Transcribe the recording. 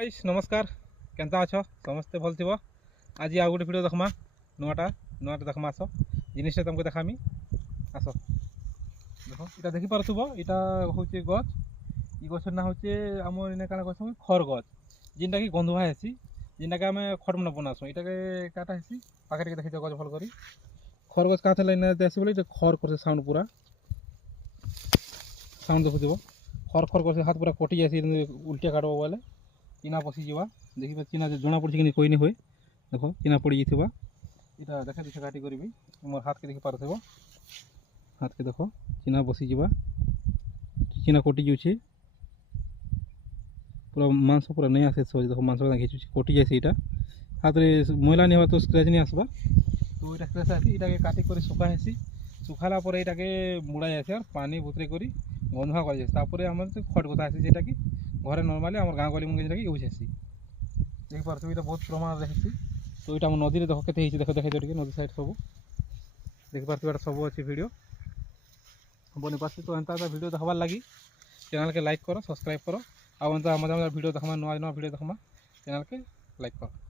Guys नमस्कार केनता अछ समस्ते भल थी आज आउ गोटे वीडियो देखमा नुआटा देखमा आस जिनिसटा तुमको देखामी आस देख इटा देखि पारथुबो इटा होचे गछ ई गछ ना होचे हमर इने काना गछ खर गछ जिनटा कि गंधुआ हेसी जिनटा कि हमें खट मन बनासु इटा के काटा हेसी पाखे के देखि गछ भल करी खर गछ का थले इने देसी बोली खर करसे साउंड पूरा साउंड देखुथबो खर खर करसे हाथ पूरा कटि जासी उल्टिया काटबो बोले चिना पशि जावा देखिए चिना जना पड़ी कि कोई नहीं हुए देख चिना पड़ी जाइए इटा देखे देखे काटी करी मोर हाथ के देखि पारथबो हाथ के देख चिना पशि जावा चिना कटि जाउछे पूरा मांस पूरा नहीं आसे सब देख मांस घिचु कटि जाए इटा हाथ रे मैला नहीं हो तो स्क्रैच नहीं आसबा तो इटा स्क्रैच आसी इटा के काटी कर सुखा हेसी सुखाला पर इटा के मुड़ा जाए और पानी भुतरे करी गंधुआ कर जाए तापर आम खट कथा आसी जेटा कि घरे नॉर्मली आम गाँ गली मुझे जेटा यूज हेसी देख पार्थ इटा बहुत प्रमाण हेसी तो यहाँ नदी देख के देख देखे टे नदी साइड सब देख पार्थ सब अच्छी वीडियो बनी पार्थ तो एंता वीडियो देखबार लगी चैनल के लाइक करो सब्सक्राइब करो आम वीडियो देखमा नुआ नुआ वीडियो देखमा चैनल के लाइक करो।